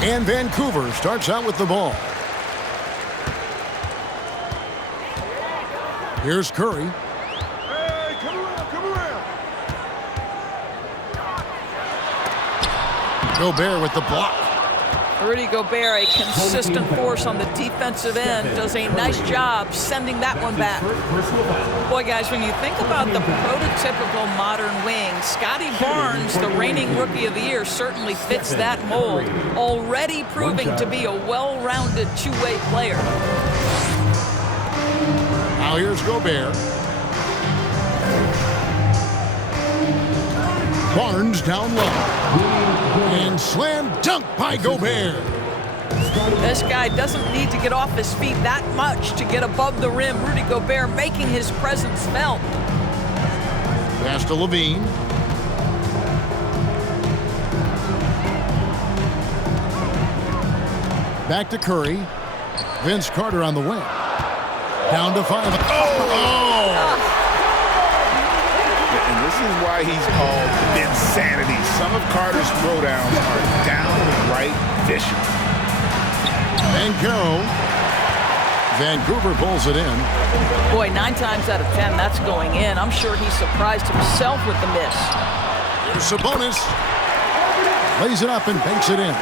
And Vancouver starts out with the ball. Here's Curry. Hey, come around. Gobert with the block. Rudy Gobert, a consistent force on the defensive end, does a nice job sending that one back. Boy, guys, when you think about the prototypical modern wing, Scotty Barnes, the reigning Rookie of the Year, certainly fits that mold, already proving to be a well-rounded two-way player. Now here's Gobert. Barnes down low. And slam dunk by Gobert. This guy doesn't need to get off his feet that much to get above the rim. Rudy Gobert making his presence felt. Pass to Levine. Back to Curry. Vince Carter on the wing. Down to 5. And this is why he's called Vinsanity. Some of Carter's throwdowns are downright vicious. Banchero. Vancouver pulls it in. Boy, 9 times out of 10, that's going in. I'm sure he's surprised himself with the miss. Here's Sabonis. Lays it up and banks it in.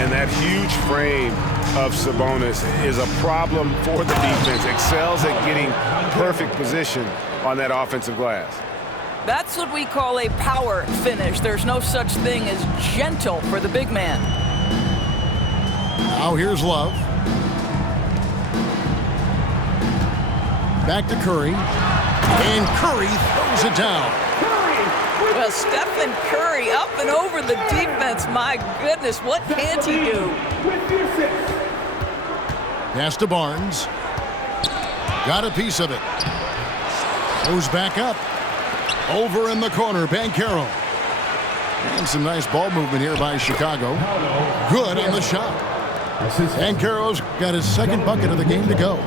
And that huge frame of Sabonis is a problem for the defense. Excels at getting perfect position on that offensive glass. That's what we call a power finish. There's no such thing as gentle for the big man. Now here's Love. Back to Curry. And Curry throws it down. Well, Stephen Curry up and over the defense. My goodness, what can't he do? Pass to Barnes. Got a piece of it. Goes back up. Over in the corner, Banchero. And some nice ball movement here by Chicago. Good on the shot. Banchero's got his second bucket of the game to go.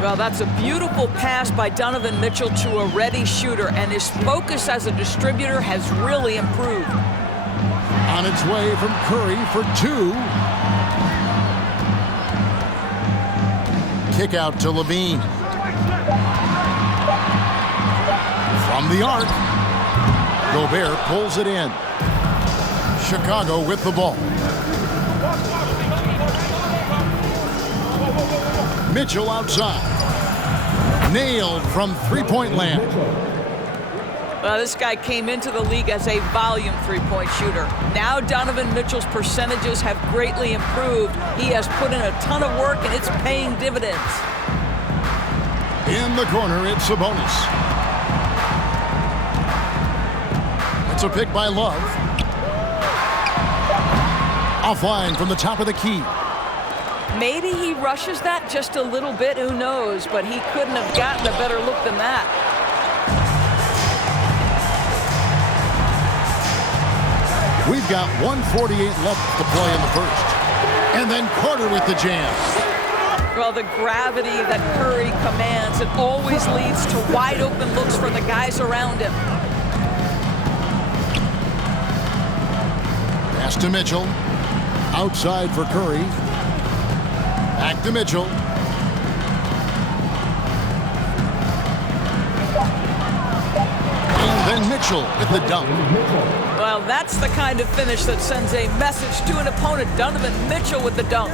Well, that's a beautiful pass by Donovan Mitchell to a ready shooter, and his focus as a distributor has really improved. On its way from Curry for 2. Kick out to Levine. From the arc. Gobert pulls it in. Chicago with the ball. Mitchell outside. Nailed from three-point land. Well, this guy came into the league as a volume three-point shooter. Now Donovan Mitchell's percentages have greatly improved. He has put in a ton of work, and it's paying dividends. In the corner, it's Sabonis. It's a pick by Love. Offline from the top of the key. Maybe he rushes that just a little bit, who knows, but he couldn't have gotten a better look than that. We've got 1:48 left to play in the first. And then Carter with the jam. Well, the gravity that Curry commands, it always leads to wide open looks for the guys around him. Pass to Mitchell. Outside for Curry. Back to Mitchell. And then Mitchell with the dunk. Well, that's the kind of finish that sends a message to an opponent. Donovan Mitchell with the dunk.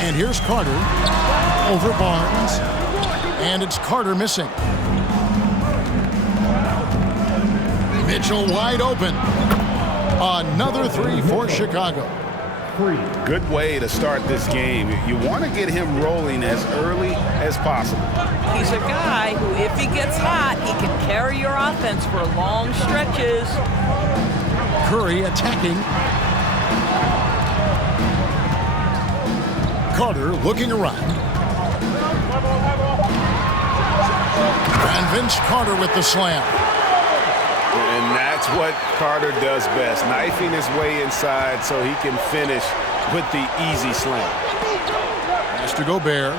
And here's Carter over Barnes. And it's Carter missing. Mitchell wide open. Another 3 for Chicago. Good way to start this game. You want to get him rolling as early as possible. He's a guy who, if he gets hot, he can carry your offense for long stretches. Curry attacking. Carter looking around. And Vince Carter with the slam. And that's what Carter does best, knifing his way inside so he can finish with the easy slam. Pass to Gobert.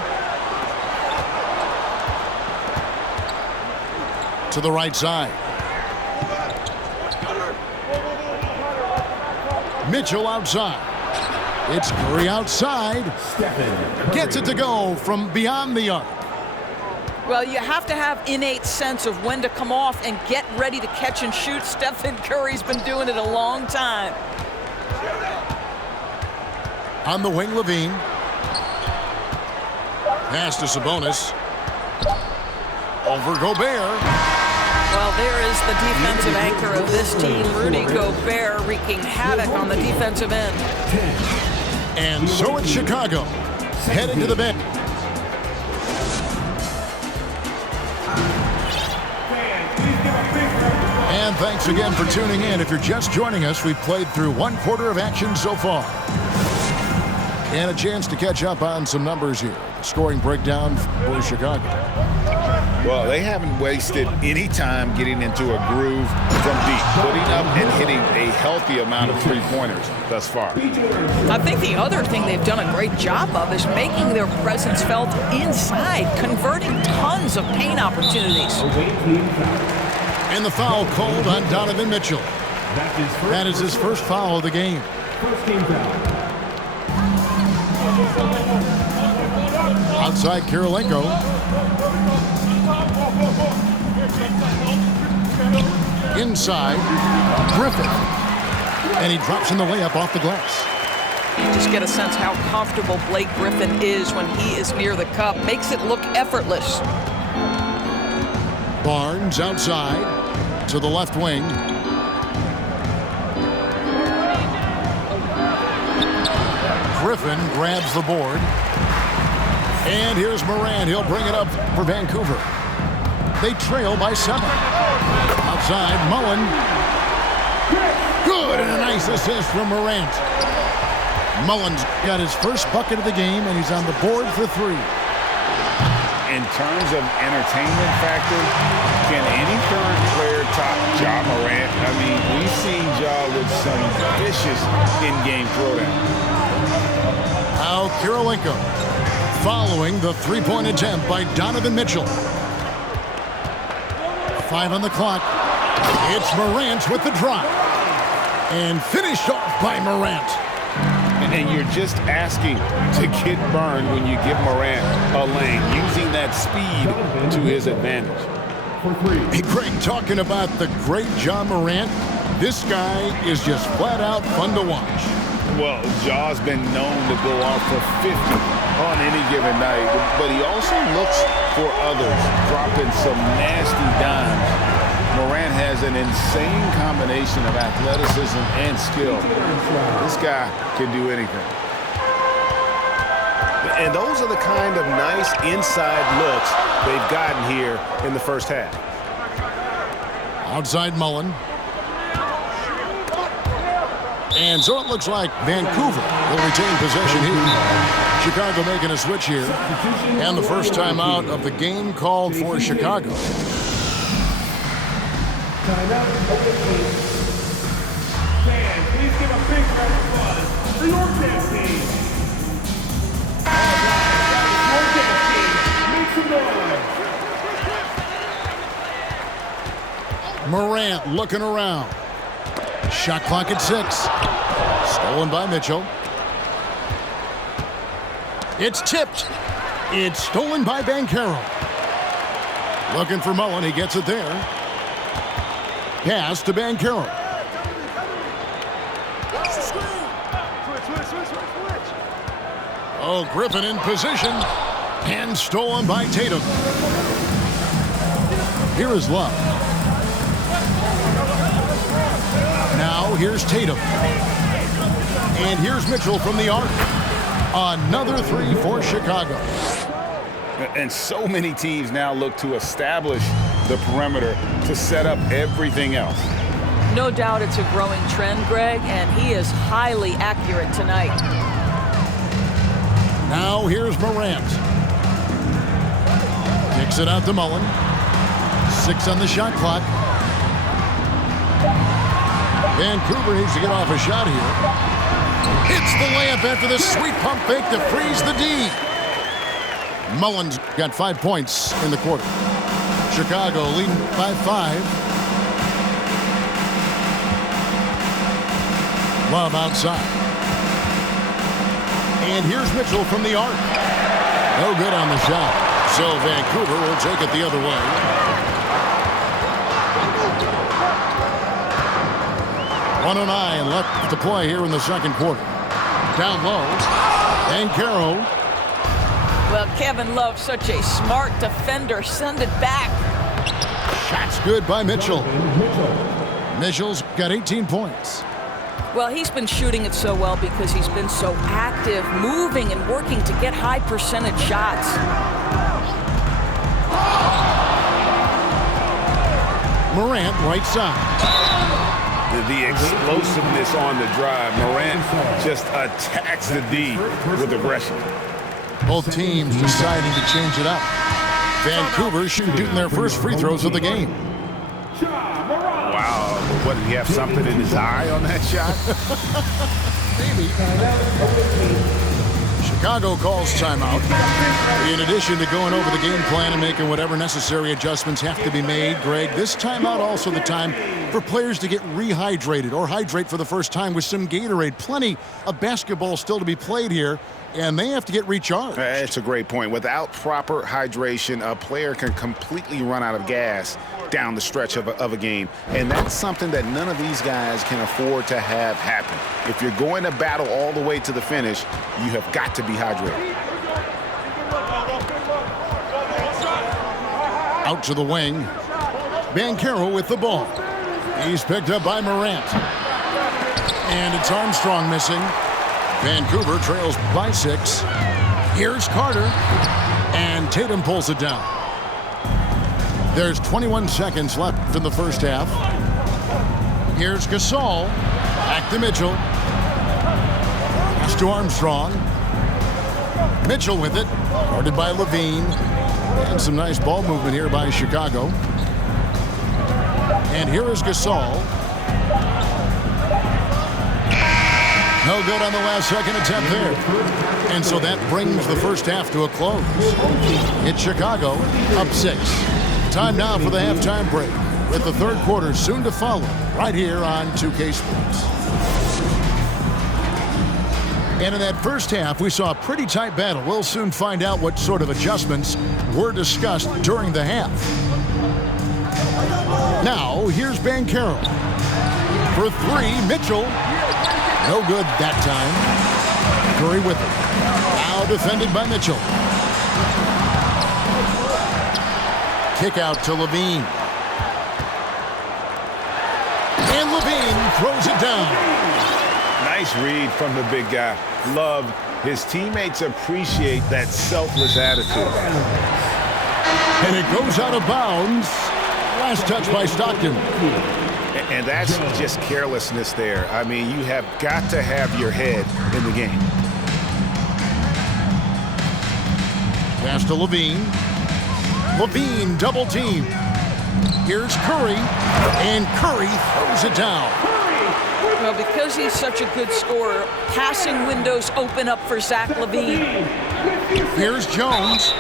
To the right side. Mitchell outside. It's Curry outside. Gets it to go from beyond the arc. Well, you have to have innate sense of when to come off and get ready to catch and shoot. Stephen Curry's been doing it a long time. On the wing, Levine. Pass to Sabonis. Over Gobert. Well, there is the defensive anchor of this team, Rudy Gobert, wreaking havoc on the defensive end. And so it's Chicago, heading to the bench. And thanks again for tuning in. If you're just joining us, we've played through 1/4 of action so far. And a chance to catch up on some numbers here. The scoring breakdown for Chicago. Well, they haven't wasted any time getting into a groove from deep, putting up and hitting a healthy amount of three-pointers thus far. I think the other thing they've done a great job of is making their presence felt inside, converting tons of paint opportunities. And the foul called on Donovan Mitchell. That is his first foul of the game. Outside Kirilenko. Inside, Griffin. And he drops in the layup off the glass. You just get a sense how comfortable Blake Griffin is when he is near the cup. Makes it look effortless. Barnes outside to the left wing. Griffin grabs the board. And here's Morant. He'll bring it up for Vancouver. They trail by 7. Outside, Mullen. Good, and a nice assist from Morant. Mullen's got his first bucket of the game, and he's on the board for 3. In terms of entertainment factor, can any current player top Ja Morant? I mean, we've seen Ja with some vicious in-game throwdown. Now Kirilenko following the three-point attempt by Donovan Mitchell. 5 on the clock. It's Morant with the drop. And finished off by Morant. And you're just asking to get burned when you give Morant a lane, using that speed to his advantage. Hey, Greg, talking about the great Ja Morant, this guy is just flat out fun to watch. Well, Ja's been known to go off for 50 on any given night, but he also looks for others, dropping some nasty dimes. Morant has an insane combination of athleticism and skill. This guy can do anything. And those are the kind of nice inside looks they've gotten here in the first half. Outside Mullen. And so it looks like Vancouver will retain possession here. Chicago making a switch here. And the first time out of the game called for Chicago. Fans, please give a big round of applause for your dance team. Your dance team, make some noise. Morant looking around. Shot clock at 6. Stolen by Mitchell. It's tipped. It's stolen by Banchero. Looking for Mullen. He gets it there. Pass to Banchero. Oh, Griffin in position. And stolen by Tatum. Here is Love. Now here's Tatum. And here's Mitchell from the arc. Another three for Chicago. And so many teams now look to establish the perimeter to set up everything else. No doubt it's a growing trend, Greg, and he is highly accurate tonight. Now here's Morant. Kicks it out to Mullen. 6 on the shot clock. Vancouver needs to get off a shot here. Hits the layup after the sweet pump fake to freeze the D. Mullen's got 5 points in the quarter. Chicago leading by 5. Love outside. And here's Mitchell from the arc. No good on the shot. So Vancouver will take it the other way. .109 left to play here in the second quarter. Down low. Banchero. Well, Kevin Love's such a smart defender. Send it back. Shot's good by Mitchell. Mitchell's got 18 points. Well, he's been shooting it so well because he's been so active, moving and working to get high percentage shots. Morant, right side. The explosiveness on the drive. Morant just attacks the D with aggression. Both teams deciding to change it up. Vancouver shooting their first free throws of the game. Wow. What, did he have something in his eye on that shot? Maybe. Chicago calls timeout. In addition to going over the game plan and making whatever necessary adjustments have to be made, Greg, this timeout also the time for players to get rehydrated or hydrate for the first time with some Gatorade. Plenty of basketball still to be played here, and they have to get recharged. That's a great point. Without proper hydration, a player can completely run out of gas down the stretch of a game. And that's something that none of these guys can afford to have happen. If you're going to battle all the way to the finish, you have got to be hydrated. Out to the wing. Banchero with the ball. He's picked up by Morant. And it's Armstrong missing. Vancouver trails by 6. Here's Carter. And Tatum pulls it down. There's 21 seconds left in the first half. Here's Gasol. Back to Mitchell. Pass to Armstrong. Mitchell with it. Guarded by Levine. And some nice ball movement here by Chicago. And here is Gasol. No good on the last second attempt there. And so that brings the first half to a close. It's Chicago up 6. Time now for the halftime break, with the third quarter soon to follow, right here on 2K Sports. And in that first half, we saw a pretty tight battle. We'll soon find out what sort of adjustments were discussed during the half. Now, here's Banchero. For 3, Mitchell. No good that time. Curry with it. Now defended by Mitchell. Kick out to Levine. And Levine throws it down. Nice read from the big guy. Love. His teammates appreciate that selfless attitude. And it goes out of bounds. Last touch by Stockton. And that's just carelessness there. I mean, you have got to have your head in the game. Pass to Levine. Levine double team. Here's Curry. And Curry throws it down. Well, because he's such a good scorer, passing windows open up for Zach LaVine. Here's Jones.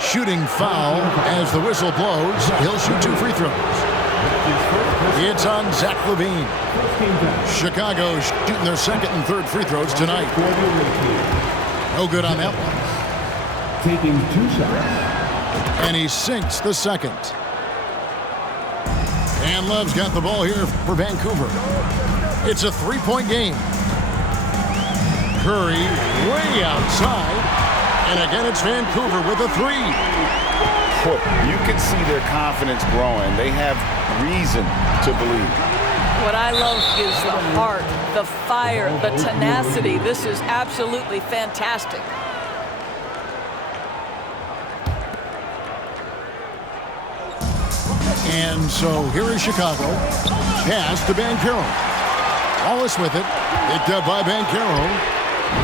Shooting foul as the whistle blows. He'll shoot 2 free throws. It's on Zach LaVine. Chicago shooting their second and third free throws tonight. No good on that one. Taking 2 shots. And he sinks the second. And Love's got the ball here for Vancouver. It's a 3-point game. Curry way outside. And again, it's Vancouver with a 3. You can see their confidence growing. They have reason to believe. What I love is the heart, the fire, the tenacity. This is absolutely fantastic. And so here is Chicago. Pass to Banchero. Wallace with it. Picked up by Banchero.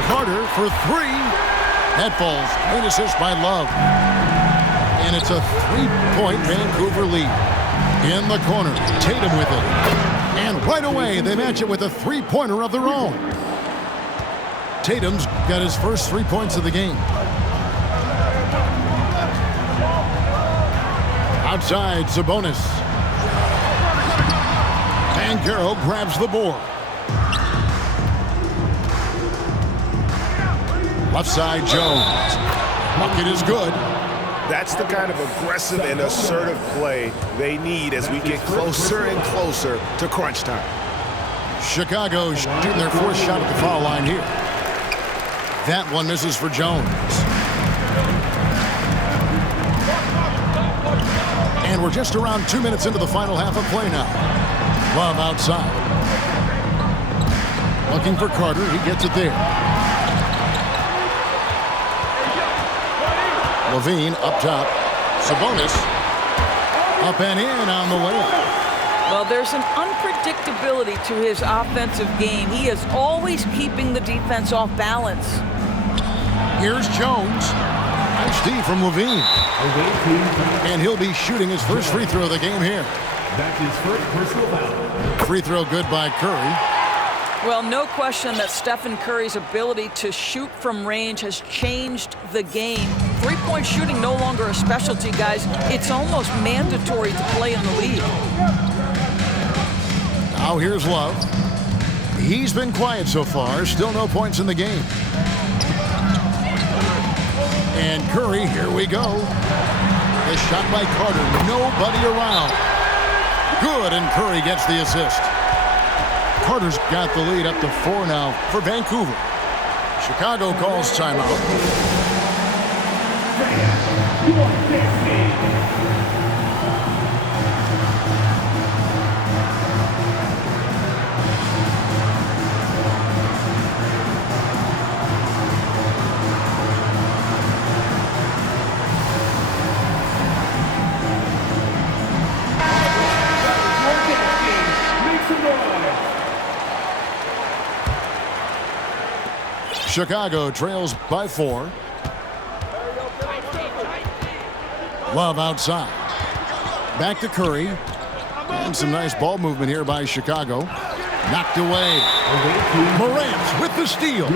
Carter for three. That falls. Great assist by Love. And it's a three-point Vancouver lead. In the corner, Tatum with it. And right away, they match it with a three-pointer of their own. Tatum's got his first 3 points of the game. Outside, Sabonis. Banchero grabs the board. Left side, Jones. Bucket is good. That's the kind of aggressive and assertive play they need as we get closer and closer to crunch time. Chicago shooting their fourth shot at the foul line here. That one misses for Jones. And we're just around 2 minutes into the final half of play now. Love outside. Looking for Carter. He gets it there. Levine up top. Sabonis up and in on the layup. Well, there's an unpredictability to his offensive game. He is always keeping the defense off balance. Here's Jones. Nice D from Levine. And he'll be shooting his first free throw of the game here. That's his first personal foul. Free throw good by Curry. Well, no question that Stephen Curry's ability to shoot from range has changed the game. Three-point shooting no longer a specialty, guys. It's almost mandatory to play in the league. Now here's Love. He's been quiet so far. Still no points in the game. And Curry, here we go. The shot by Carter. Nobody around. Good, and Curry gets the assist. Carter's got the lead up to 4 now for Vancouver. Chicago calls timeout. Chicago trails by 4. Love outside. Back to Curry. And some nice ball movement here by Chicago. Knocked away. Morant with the steal.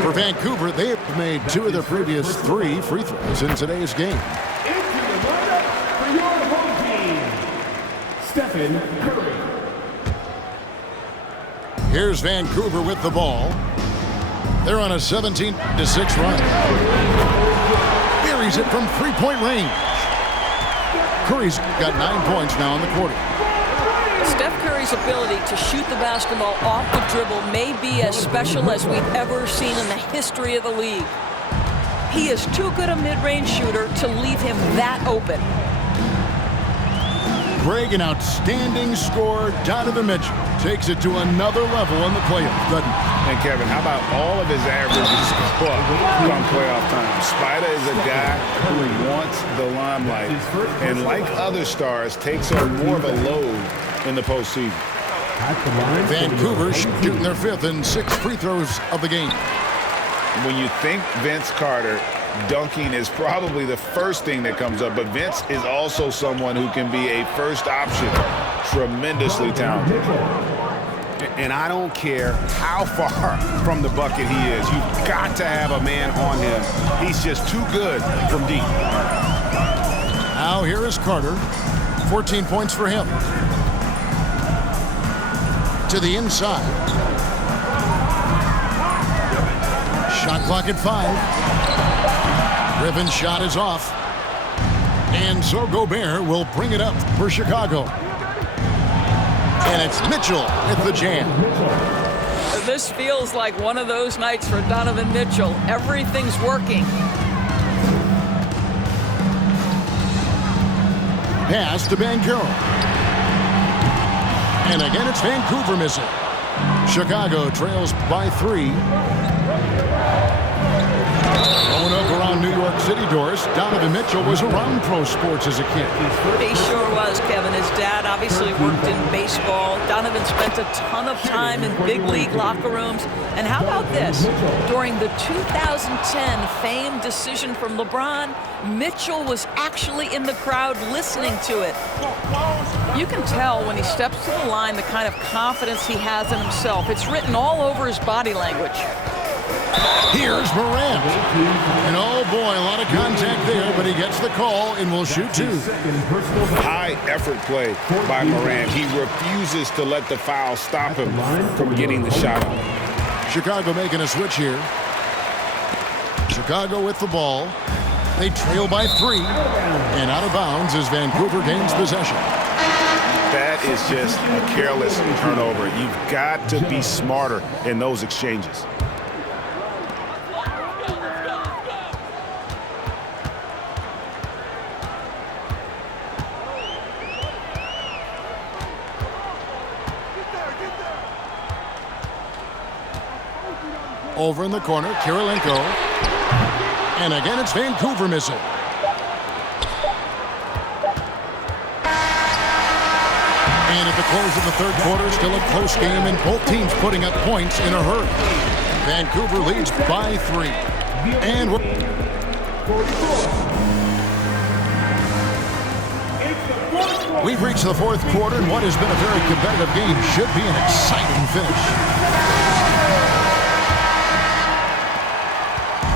For Vancouver, they have made 2 of their previous 3 free throws in today's game. Into the lineup for your home team, Stephen Curry. Here's Vancouver with the ball. They're on a 17-6 run. Buries it from three-point range. Curry's got 9 points now in the quarter. Steph Curry's ability to shoot the basketball off the dribble may be as special as we've ever seen in the history of the league. He is too good a mid-range shooter to leave him that open. Greg, an outstanding scorer. Donovan Mitchell takes it to another level in the playoffs, doesn't he? And Kevin, how about all of his averages come playoff time? Spider is a guy who wants the limelight, and like other stars, takes on more of a load in the postseason. Vancouver shooting their 5th and 6th free throws of the game. When you think Vince Carter, dunking is probably the first thing that comes up, but Vince is also someone who can be a first option. Tremendously talented. And I don't care how far from the bucket he is. You've got to have a man on him. He's just too good from deep. Now here is Carter. 14 points for him. To the inside. Shot clock at 5. Griffin's shot is off. And so Gobert will bring it up for Chicago. And it's Mitchell with the jam. This feels like one of those nights for Donovan Mitchell. Everything's working. Pass to Banchero. And again, it's Vancouver missing. Chicago trails by 3. Growing up around New York City, Doris, Donovan Mitchell was around pro sports as a kid. He sure was, Kevin. His dad obviously worked in baseball. Donovan spent a ton of time in big league locker rooms. And how about this? During the 2010 famed decision from LeBron, Mitchell was actually in the crowd listening to it. You can tell when he steps to the line the kind of confidence he has in himself. It's written all over his body language. Here's Morant. And oh boy, a lot of contact there, but he gets the call and will shoot 2. High effort play by Morant. He refuses to let the foul stop him from getting the shot off. Chicago making a switch here. Chicago with the ball. They trail by 3. And out of bounds as Vancouver gains possession. That is just a careless turnover. You've got to be smarter in those exchanges. Over in the corner, Kirilenko. And again, it's Vancouver missing. And at the close of the third quarter, still a close game, and both teams putting up points in a hurry. Vancouver leads by 3. And we've reached the fourth quarter, and what has been a very competitive game should be an exciting finish.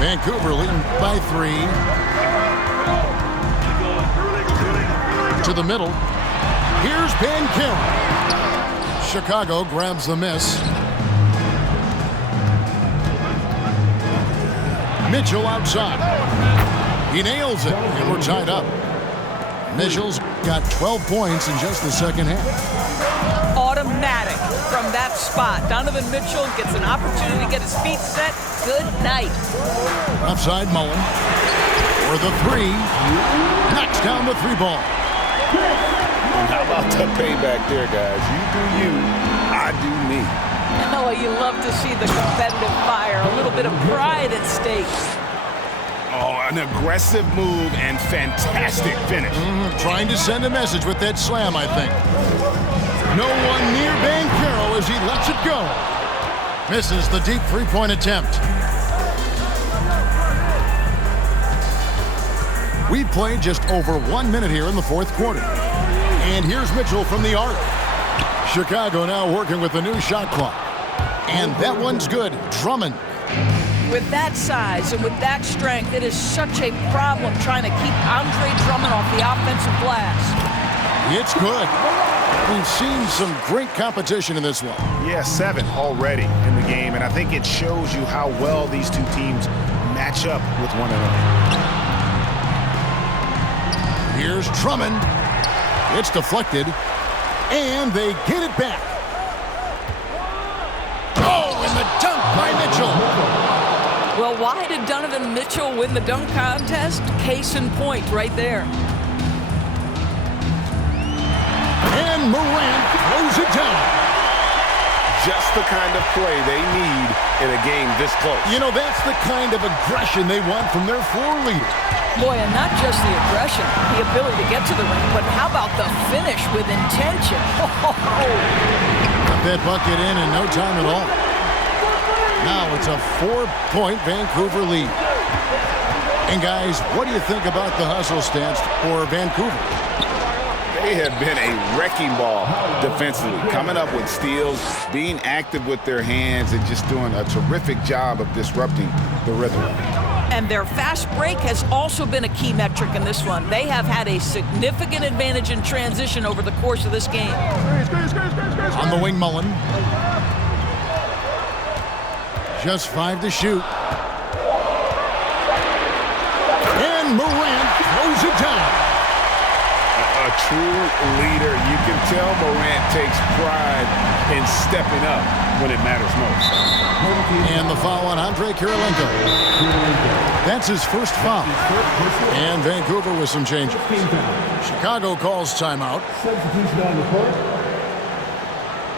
Vancouver leading by 3. To the middle. Here's Banchero. Chicago grabs the miss. Mitchell outside. He nails it, and we're tied up. Mitchell's got 12 points in just the second half. Automatic from that spot. Donovan Mitchell gets an opportunity to get his feet set. Good night. Outside Mullen. For the 3. Knocks down the 3 ball. How about the payback there, guys? You do you, I do me. Oh, you love to see the competitive fire. A little bit of pride at stake. Oh, an aggressive move and fantastic finish. Trying to send a message with that slam, I think. No one near Banchero as he lets it go. Misses the deep 3-point attempt. We've played just over 1 minute here in the fourth quarter. And here's Mitchell from the arc. Chicago now working with the new shot clock. And that one's good. Drummond. With that size and with that strength, it is such a problem trying to keep Andre Drummond off the offensive glass. It's good. We've seen some great competition in this one. Yeah, 7 already in the game, and I think it shows you how well these two teams match up with one another. Here's Drummond. It's deflected, and they get it back. Oh, and the dunk by Mitchell. Well, why did Donovan Mitchell win the dunk contest? Case in point right there. And Morant throws it down. Just the kind of play they need in a game this close. You know, that's the kind of aggression they want from their floor leader. Boy, and not just the aggression, the ability to get to the ring, but how about the finish with intention? Got that bucket in no time at all. Now it's a 4-point Vancouver lead. And guys, what do you think about the hustle stance for Vancouver? They have been a wrecking ball defensively, coming up with steals, being active with their hands, and just doing a terrific job of disrupting the rhythm. And their fast break has also been a key metric in this one. They have had a significant advantage in transition over the course of this game. On the wing, Mullen. Just 5 to shoot. And Morant throws it down. A true leader. You can tell Morant takes pride in stepping up when it matters most. And the foul on Andre Kirilenko. That's his first foul. And Vancouver with some changes. Chicago calls timeout. Substitution on the court.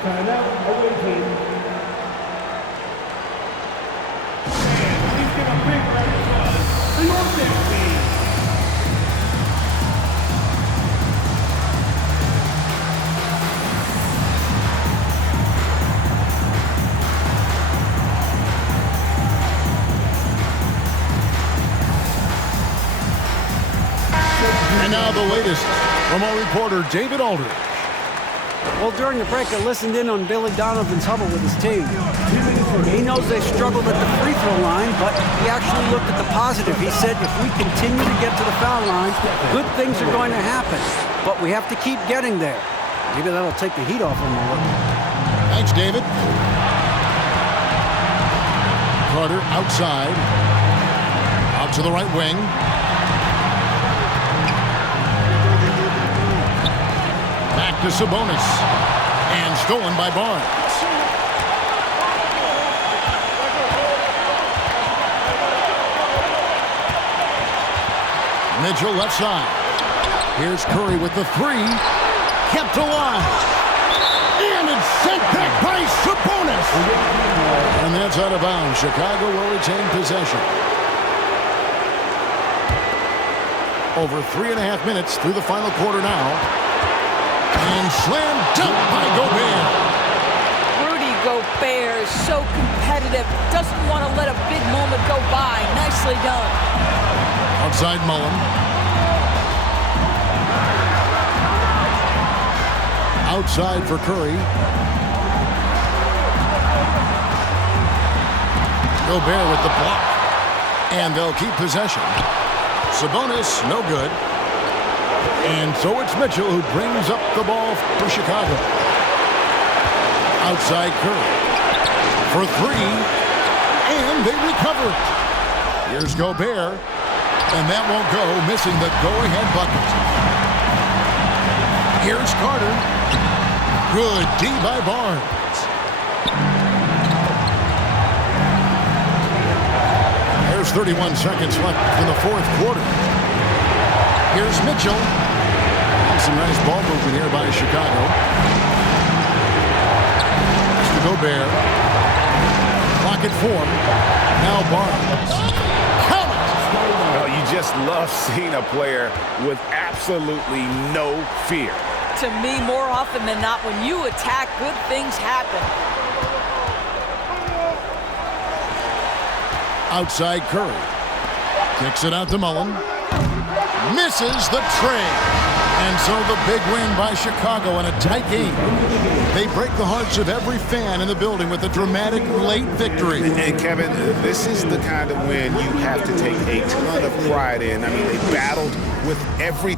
Timeout, away team. And please give a big round of applause for your next team. And now the latest from our reporter, David Aldridge. Well, during the break, I listened in on Billy Donovan's huddle with his team. He knows they struggled at the free throw line, but he actually looked at the positive. He said, if we continue to get to the foul line, good things are going to happen. But we have to keep getting there. Maybe that'll take the heat off him a little. Thanks, David. Carter outside. Out to the right wing. Back to Sabonis. And stolen by Barnes. Mitchell left side. Here's Curry with the three. Kept alive. And it's sent back by Sabonis. And that's out of bounds. Chicago will retain possession. Over 3.5 minutes through the final quarter now. And slam dunk by Gobert. Rudy Gobert is so competitive. Doesn't want to let a big moment go by. Nicely done. Outside Mullen. Outside for Curry. Gobert with the block. And they'll keep possession. Sabonis, no good. And so it's Mitchell who brings up the ball for Chicago. Outside Curry. For three. And they recover it. Here's Gobert. And that won't go, missing the go-ahead bucket. Here's Carter. Good D by Barnes. There's 31 seconds left in the fourth quarter. Here's Mitchell. And some nice ball movement here by Chicago. It's to Gobert. Clock at 4. Now Barnes. Count it! Well, you just love seeing a player with absolutely no fear. To me, more often than not, when you attack, good things happen. Outside Curry. Kicks it out to Mullen. Misses the tray. And so the big win by Chicago in a tight game. They break the hearts of every fan in the building with a dramatic late victory. And Kevin, this is the kind of win you have to take a ton of pride in. I mean, they battled with every